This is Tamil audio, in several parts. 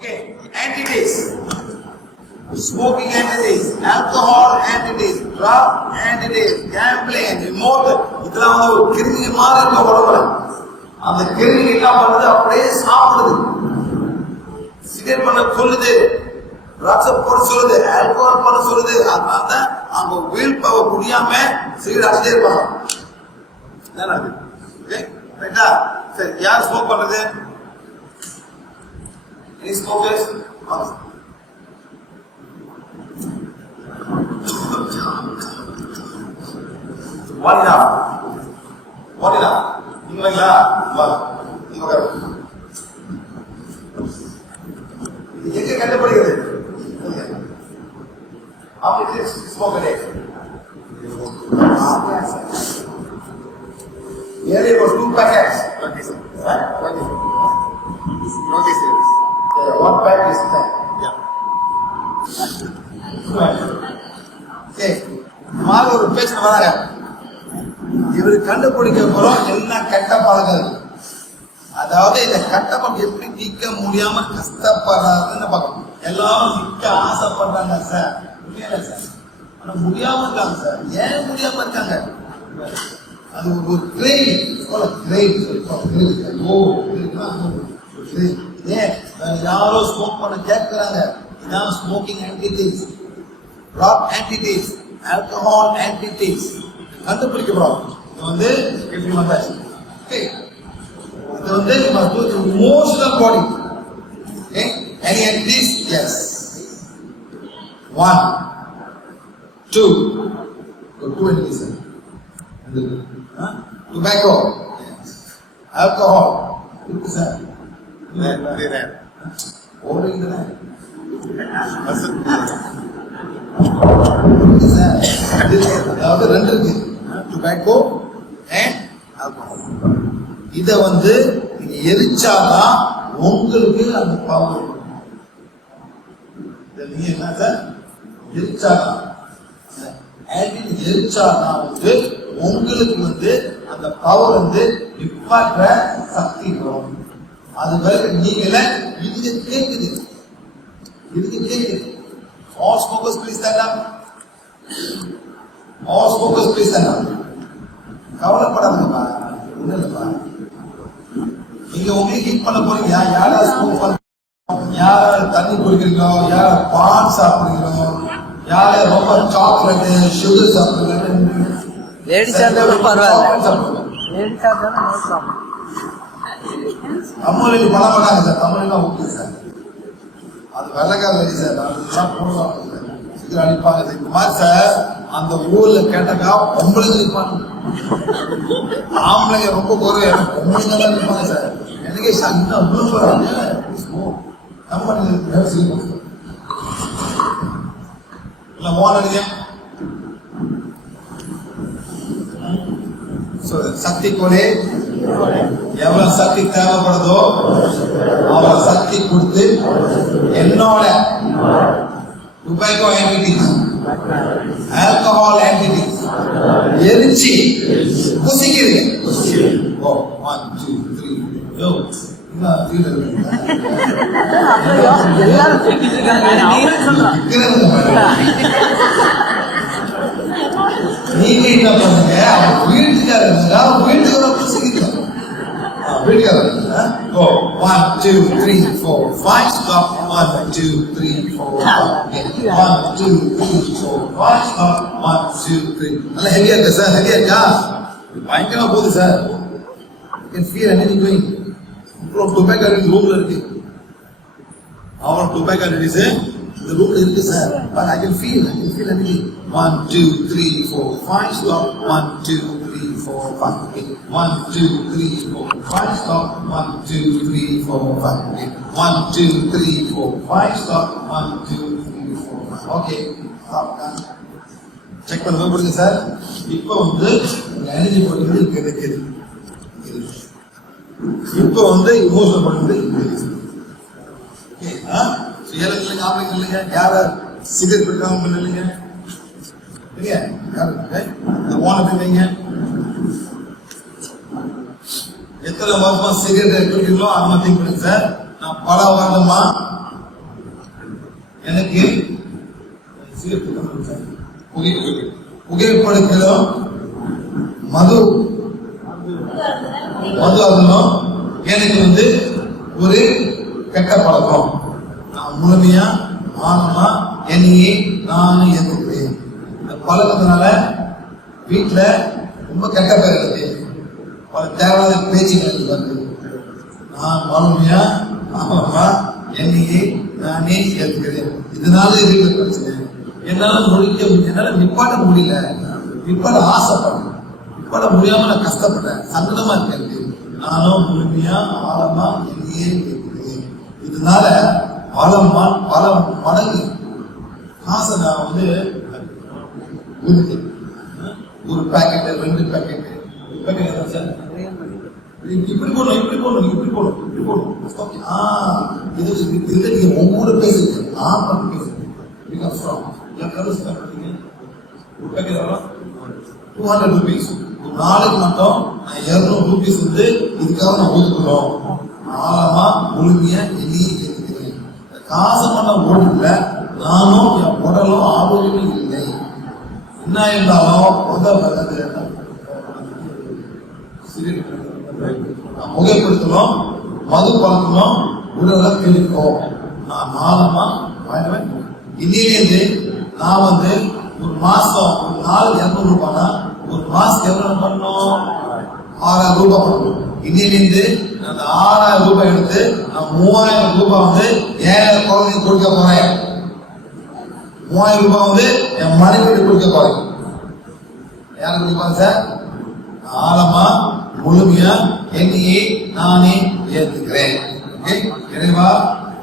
Okay, entities. Smoking entities, alcohol entities, drug entities, gambling, remote. இதெல்லாம் வந்து ஒரு கிருமி மாதிரி இருக்க உடம்புல. அந்த கிருமி எல்லாம் பண்ணுது? அப்படியே சாப்பிடுது. சிகரெட் பண்ண சொல்லுது. ட்ரக்ஸ் போட சொல்லுது. ஆல்கோஹால் பண்ண சொல்லுது. அதனால தான் அவங்க வீல் பவர் முடியாம சிகரெட் அடிச்சே இருப்பாங்க. சரி யார் ஸ்மோக் பண்றது? Any smokers? One enough. One enough. நீங்க வைங்களா வா நீங்க உட்காரு. இது எங்க கண்டுபிடிக்கிறது அவங்க smoke day Nearly about two packets. Okay, sir. Huh? One is மாதிரி ஒரு பேச்சு வராங்க. இவர் கண்டுபிடிக்க போறோம் என்ன கெட்ட இருக்கு அதாவது இந்த கெட்ட பழக்கம் எப்படி நீக்க முடியாம கஷ்டப்படுறாருன்னு பார்க்கணும். எல்லாரும் நிக்க ஆசைப்படுறாங்க சார் உண்மையில சார் ஆனா முடியாம இருக்காங்க சார் ஏன் முடியாம இருக்காங்க? அது ஒரு கிரேட் கிரேட் ஓ கிரேட் ஏன் வேற யாரோ ஸ்மோக் பண்ண கேட்கிறாங்க இதான் ஸ்மோக்கிங் ஆன்டிடிஸ் ராக் ஆன்டிடிஸ் ஆல்கஹால் ஆன்டிடிஸ் கண்டுபிடிக்கப்படும் இது வந்து எப்படி வந்தாச்சு Okay. இது வந்து emotional body okay any addicts yes one two two addicts tobacco alcohol இருக்கு சார் Very, very rare. ஓடுறீங்க That's it. சார் அதாவது ரெண்டு இருக்கு டுபாக்கோ அண்ட் இத வந்து நீங்க எரிச்சாதான் உங்களுக்கு அந்த பவர் நீங்க என்ன சார் எரிச்சாதான் எரிச்சாதான் வந்து உங்களுக்கு வந்து அந்த பவர் வந்து நிப்பாற்ற சக்தி அது வரைக்கும் நீங்கள இது கேக்குது. இதுக்கு கேக்குது. All smokers please up all smokers please up கவலைப்படாதீங்கப்பா. ஒண்ணும் இல்லப்பா. நீங்க உங்களுக்கு ஹீட் பண்ண போறீங்க. யாரா ஸ்மோக் பண்ண யார தண்ணி குடிக்கிறீங்க யார பான் சாப்பிடுறீங்க யார ரொம்ப சாக்லேட் சுகர் சாப்பிடுறீங்க லேடிஸா இருந்தாலும் பரவாயில்ல. லேடிஸா இருந்தாலும் ப்ராப்ளம் தமிழில் பண்ண மாட்டாங்க சார் தமிழ்லாம் உண்டு சார் அது வெள்ளக்கார சார் அதெல்லாம் போடுவாங்க சார் சீக்கிரம் அடிப்பாங்க. சார் இந்த மாதிரி சார் அந்த ஊர்ல கேட்டாக்கா பொம்பளைங்க இருப்பாங்க ஆம்பளைங்க ரொம்ப குறைவு எனக்கு பொம்பளைங்க தான் இருப்பாங்க சார். எனக்கே சார் இன்னும் அவ்வளவு வராங்க? நம்ம இல்ல மோகன் அடிங்க So, சக்தி கொலை. எவ்வளவு சக்தி தேவைப்படுதோ அவ்வளவு சக்தி கொடுத்து என்னோட டுபாக்கோ ஆன்டிடிஸ் ஆல்கஹால் ஆன்டிடிஸ் எரிச்சு புசிக்கிறீங்க. ஓ ஒன் டூ த்ரீ யோ? எல்லாரும் நீங்க என்ன பண்ணுங்க? அவங்க வீட்டுக்காரர் இருந்தா வீட்டுக்கார புசிக்கிறோம் வீட்டுக்காரர் ஓ one two three four five stop one two three four one two three four five stop one two three நல்லா ஹெவியா இருக்கா சார் ஹெவியா இருக்கா பயங்கரமா போகுது sir can feel any going இவ்வளோ டொபேக்கோ ரூம்ல இருக்கு அவன் டொபேக்கோ ரெடிஸ் இந்த ரூம்ல இருக்கு sir but I can feel I can feel any one two three four five stop one two three four five one two three four five stop one two three four five one two three four five stop one two three four okay check பண்ண கொடுங்க சார் இப்போ வந்து எனர்ஜி பண்ணுறது இங்க இருக்குது இப்போ வந்து இமோஷனல் பண்ணுறது இங்க இருக்குது சுயல இல்லைங்க ஆம்பளைங்க இல்லைங்க. யார சிகரெட் பிடிக்காம இல்லைங்க இல்லையா யாரு இந்த இல்லைங்க எத்தனை வருஷமா சிகரெட் குடிக்கிறீங்களோ அந்த மாதிரி திங்க் சார். நான் பல வருடமா எனக்கு புகை புகைப்படத்திலும் மது மது அருந்தும் எனக்கு வந்து ஒரு கெட்ட பழக்கம் நான் முழுமையா ஆனமா என்னையே நானும் ஏற்றுக்கிறேன் இந்த பழக்கத்தினால வீட்டுல ரொம்ப கெட்ட பேர் இருக்கு பல தேவையான பேச்சுகள் எனக்கு வருது நான் முழுமையா ஆனமா என்னையே நானே ஏற்றுக்கிறேன் இதனால இருக்கிற பிரச்சனை? என்னால முடிக்க என்னால நிப்பாட்ட முடியல. நிப்பாட ஆசைப்படுறேன். நிப்பாட முடியாம நான் கஷ்டப்பட்டேன் சங்கடமா இருக்கேன் நானும் முழுமையா ஆழமா என்னையே ஏற்றுக்கிறேன் இதனால பல பல மடங்கு காசை நான் வந்து ஒரு பேக்கெட் ரெண்டு பேக்கெட் பேக்கெட் சார்? இப்படி போடணும் இப்படி போடணும் இப்படி போடணும் இப்படி போடணும். ஆ இது இது நீங்க ஒவ்வொரு பேசுங்க. ஆ பண்ணி பேசுறது பிகாஸ் ஃப்ரம் என் கருத்து பண்ணுறீங்க ஒரு பேக்கெட் எவ்வளோ டூ ஹண்ட்ரட் ருபீஸ் ஒரு நாளைக்கு மட்டும் நான் இரநூறு ருபீஸ் வந்து இதுக்காக நான் ஒதுக்குறோம். ஆழமா முழுமையா எண்ணியை ஏற்றுக்கிறேன் காசு பண்ண ஓடல நானும் என் உடலும் ஆரோக்கியமும் இல்லை. என்ன இருந்தாலும் உதவ புகைப்படுத்தணும் மது பழக்கணும் உடலை பிரிக்கும் நான் மாதமா வாங்கினேன் இன்னிலேருந்து நான் வந்து ஒரு மாசம் ஒரு நாள் இரநூறு ரூபாய்னா ஒரு மாசம் எவ்வளவு பண்ணணும்? ஆறாயிரம் ரூபாய் பண்ணணும். இன்னிலேருந்து அந்த ஆறாயிரம் ரூபாய் எடுத்து நான் மூவாயிரம் ரூபாய் வந்து ஏழை குழந்தைங்க கொடுக்க போறேன். மூவாயிரம் ரூபாய் வந்து என் மனைவிட்டு கொடுக்க போறேன். யாருக்கு கொடுப்பாங்க சார்? ஆழமா முழுமையா என்னையே நானே ஏத்துக்கிறேன் இறைவா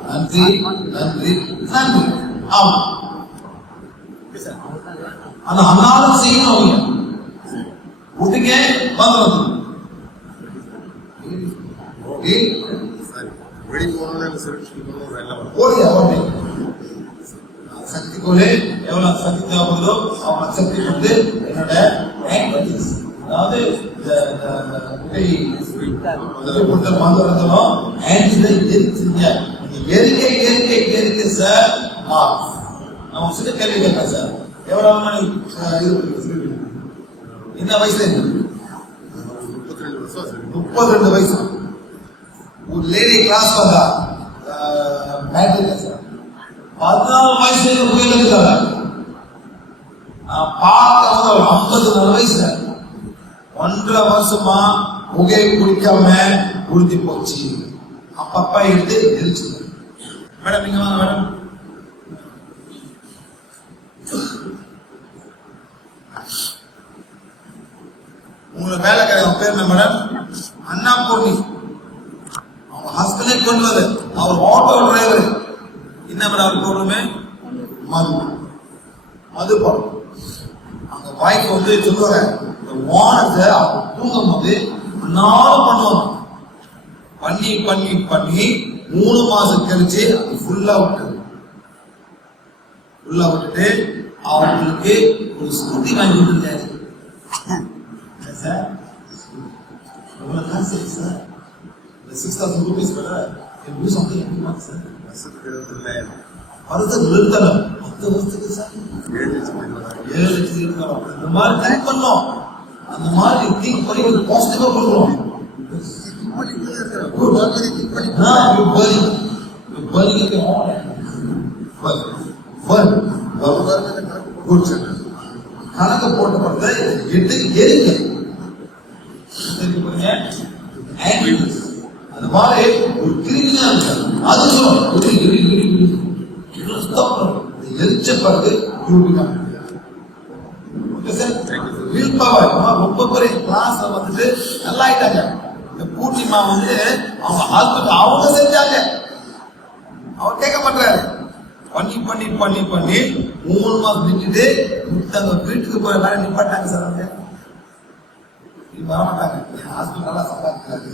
நன்றி நன்றி நன்றி. ஆமா. ஆனா அன்னாலும் செய்யணும் அவங்க. வீட்டுக்கே வந்து வந்து. ஓகே? ஓடியா ஓடி சக்திக்குள்ளே எவ்வளவு சக்தி தேவைப்படுதோ அவன் சக்தி கொண்டு என்னோட அதாவது இந்த இந்த- இந்த புகை புகை மந்து வரதெல்லாம் ஆன்டிதை எரிச்சுங்க எரிக்க எரிக்க எரிக்க சார் நம்ம சின்ன கேள்வி கேட்கலாம் சார் எவ்வளவு மணி? என்ன வயசுல முப்பத்தி ரெண்டு வயசு. ஒரு லேடி கிளாஸ் வந்தா மேட்ரிக் சார் பதினாலு வயசுல புயல் இருக்காங்க ஒரு ஐம்பது நாலு வயசுல ஒன்றரை வருஷமா புகை குடிக்காம உறுதி போச்சு. அப்பப்பா எடுத்து தெரிஞ்சு மேடம் நீங்க வாங்க மேடம். உங்களை வேலைக்கார பேர் என்ன மேடம்? அண்ணா பூர்ணி அவங்க ஹஸ்பண்டே கொண்டு வந்து அவர் ஆட்டோ டிரைவர் என்ன மேடம் அவர் ப்ராப்ளமே மது. மது அந்த அவங்க வாய்க்கு வந்து சொல்லுவாங்க வானத்தை அவங்க தூங்கும் போது நாளும் பண்ணுவாங்க பண்ணி பண்ணி பண்ணி மூணு மாசம் கழிச்சு அது ஃபுல்லா விட்டது. ஃபுல்லா விட்டுட்டு அவங்களுக்கு ஒரு ஸ்கூட்டி வாங்கி கொடுத்துருக்காரு சார்? இந்த சிக்ஸ் தௌசண்ட் ருபீஸ் கூட எப்படி சம்திங் சார்? வருஷத்துக்கு இருபத்தொன்னாயிரம் வருஷத்துக்கு நிறுத்தணும் பத்து வருஷத்துக்கு சார்? ஏழு லட்சம் ஏழு லட்சம் இருக்கணும் இந்த மாதிரி கனெக்ட் பண்ணோம். அந்த மாதிரி திங்க் பண்ணி ஒரு பாசிட்டிவா கொடுக்கணும் பண்ணி கணக்கு போட்டு சொன்னேன். எரிங்க. அந்த மாதிரி ஒரு கிருமியா இருக்காது அது சொல்லும் எரி எரி எரி எரி இவ்வளவு stop பண்ணணும். இது எரிச்ச பிறகு you become okay sir will power ரொம்ப பெரிய கிளாஸ்ல வந்துட்டு நல்லா ஆயிட்டாங்க. இந்த பூட்டிமா வந்து அவங்க ஹஸ்பண்ட் அவங்க செஞ்சாங்க. அவர் கேட்க மாட்டாரு பண்ணி பண்ணி பண்ணி பண்ணி மூணு மாசம் நின்றுட்டு தங்க வீட்டுக்கு போய் வேலை நிப்பாட்டாங்க சார் அவங்க. நீ வர மாட்டாங்க என் ஹஸ்பண்ட் நல்லா சம்பாதிக்கிறாரு.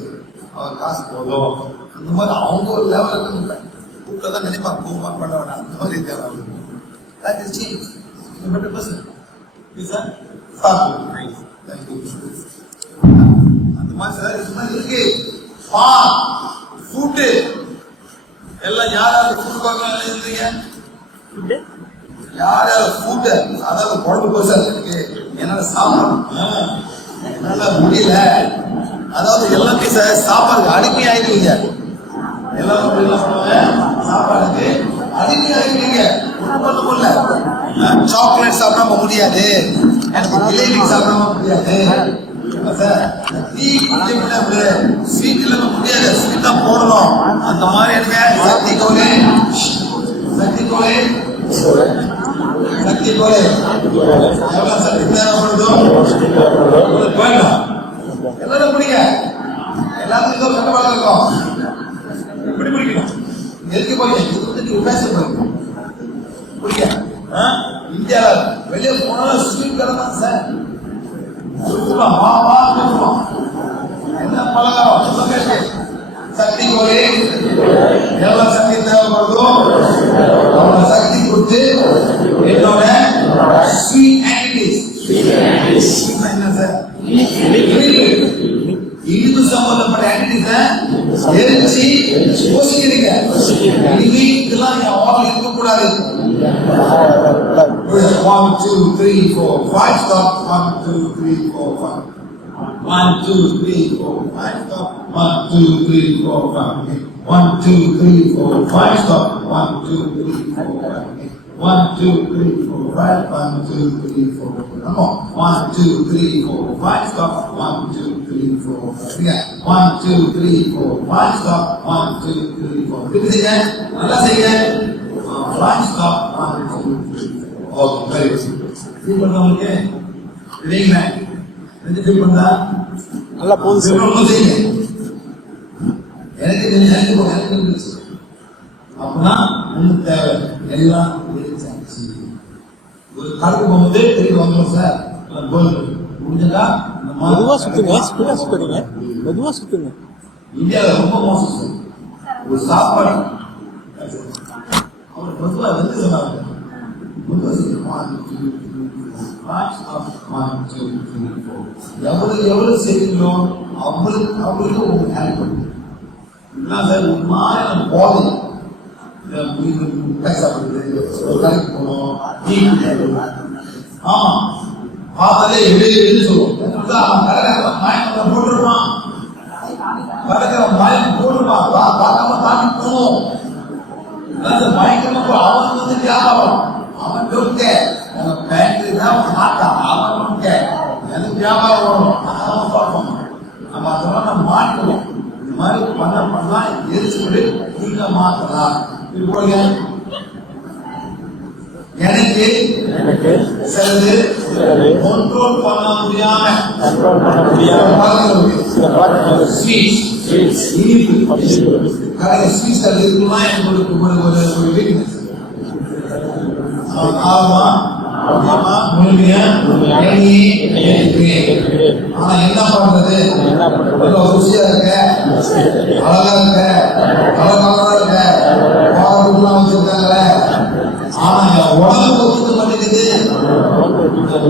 அவர் காசு போதும். அந்த மாதிரி அவங்க ஒரு லெவலில் இருந்து கூப்பிட்டு தான் நினைப்பாங்க போமா பண்ண வேண்டாம் அந்த மாதிரி தேவை That is change. You're a better person. Is that? அந்த மாதிரி சார் இருக்கு பா ஃபுட்டு எல்லாம் யார் யாருக்கு ஃபுட் பார்க்கலாம் எழுதுறீங்க யார் யார் ஃபுட்டு அதாவது குழம்பு கோசா இருக்கு என்னால சாப்பிடணும் என்னால முடியல அதாவது எல்லாமே சார் சாப்பாடு அடிமை ஆயிருக்கீங்க எல்லாரும் என்ன பண்ணுவாங்க சாப்பாடுக்கு அடிமை ஆயிருக்கீங்க சாக்லேட் சாப்பிடாம முடியாது. எனக்கு சாப்பிடாம முடியாது. டீ குடிக்க ஸ்வீட் இல்லாம முடியாது. ஸ்வீட் தான் போடணும். அந்த மாதிரி எனக்கு சக்தி கோலே. சக்தி கோலே. சக்தி போல எவ்வளவு சக்தி தேவைப்படுதோ வேண்டாம். எல்லாரும் பிடிங்க எல்லாத்துக்கும் இருக்கும். பிடிக்கணும் எதுக்கு போய் இது வந்து நீங்க பேச போறீங்க பிடிக்க இந்தியால வெளியே போனாலும் ஸ்வீட் கடை தான் சார் என்ன பலகாரம் சொல்லுங்க இருக்கு. சக்தி கோலே எவ்வளவு சக்தி தேவைப்படுதோ அவ்வளவு சக்தி கொடுத்து என்னோட ஸ்வீட் ஆக்டிவிட்டிஸ் என்ன சார் இனிப்பு இனிப்பு சம்பந்தப்பட்ட ஆக்டிவிட்டிஸ் எரிச்சு யோசிக்கிறீங்க இனிமே இதெல்லாம் என் வாழ்க்கை இருக்கக்கூடாது one two three four five stop one two three four five One, two, three, four, five, stop. One, two, three, four, five. One, two, three, four, five, stop. One, two, three, four, five. One, two, three, four, five. One, two, three, four. Come on. One, two, three, four, five, stop. One, two, three, four, five. Yeah. One, two, three, four, five, stop. One, two, three, four. திருப்பி செய்யுங்க. நல்லா செய்யுங்க. Five, stop. One, two, three, four. Okay, very good. Feel பண்ணவங்களுக்கு? இல்லைங்களா? ரெண்டு feel பண்ணா? நல்லா போகுது சார் சிவனும் செய்யுங்க. எனக்கு தெரிஞ்சு எனக்கு போக எனக்கு அப்படின்னா ஒன்றும் தேவை எல்லாம் தெரிஞ்சாச்சு ஒரு கடைக்கு போகும்போது திரும்பி வந்துடும் சார். கோல் முடிஞ்சதா? மெதுவா சுத்துங்க ஸ்பீடா சுத்துறீங்க மெதுவா சுத்துங்க. இந்தியாவில் ரொம்ப மோசம் சார். ஒரு சாப்பாடு. அவர் பொதுவா வந்து சொன்னாங்க. எவ்வளவு எவ்வளவு செய்வீங்களோ அவ்வளவு அவ்வளவு உங்களுக்கு ஹெல்ப் இல்லை சார் ஒரு மாதிரி போதை. இந்த கடைக்கு போகணும், டீ ஆமா பார்த்தாலே சொல்லுவோம் மயக்கம் மயக்கம் பா- பார்க்காம தாண்டி போகணும் மயக்கம் அவன் வந்து வியாபாரம் அவன் டோக்க அவன் பேங்க்கு தான் மாட்டான் அவன் டோக்க எனக்கு வியாபாரம் வரும் அவன் பார்ப்போம் நம்ம அதெல்லாம் மாட்டுவோம் இந்த மாதிரி பண்ண பண்ணா எரிச்சு நீங்க மாத்தலாம் எனக்கு எனக்கு சிலது கண்ட்ரோல் பண்ண முடியாம கண்ட்ரோல் பண்ண முடியாம சில பாடல்கள் ஸ்வீட் Sweets. இனிப்பு கடைக்கு ஸ்வீட்ஸ் அது இருக்குமா? எங்களுக்கு ஒரு ஒரு வீக்னஸ் ஆமா. ஆமா. முழுமையா? ஆனா என்ன பண்றது? ருசியா இருக்க. அழகா இருக்க. அழகாக இருக்க. வச்சிருக்காங்களே ஆனா உடம்பு ஒத்துக்க மாட்டேங்குது.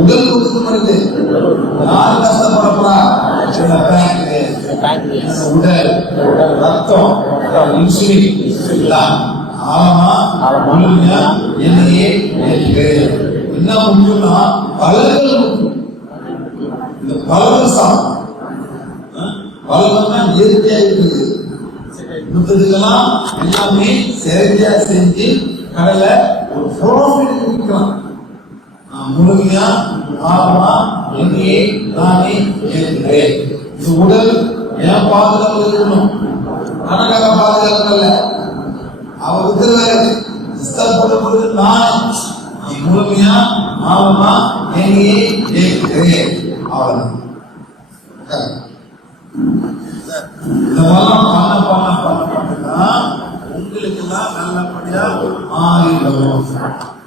உடல் ஒத்துக்க மாட்டேங்குது. யாரு இந்த பேங்க்கு. பேங்க். உடல் ரத்தம் இன்சுலின். எல்லாம் ஆழமா? முழுமையா? என்னையே என்ன முக்கியம்னா பலர்கள் முக்கியம். இந்த பலர்கள் சாப்பிடும் பலகம்னா இயற்கையா இருக்குது. மற்றதுக்கெல்லாம் எல்லாமே செயற்கையா செஞ்சு கடலை ஒரு ப்ராஃபிட் விற்கலாம். முழுமையா ஆழமா என்னையே நானே இருக்கிறேன் இது உடல் ஏன் பாதுகாப்பு இருக்கணும். கணக்காக பாதுகாப்பு அல்ல. அவர் உத்தரவாரு இஷ்டப்பட்ட நான் முழுமையா ஆழமா என்னையே இருக்கிறேன் அவ்வளவுதான். இந்த மாதிரி பண்ண பண்ண பண்ண பண்ணா உங்களுக்கு எல்லாம் நல்லபடியா மாறிடும்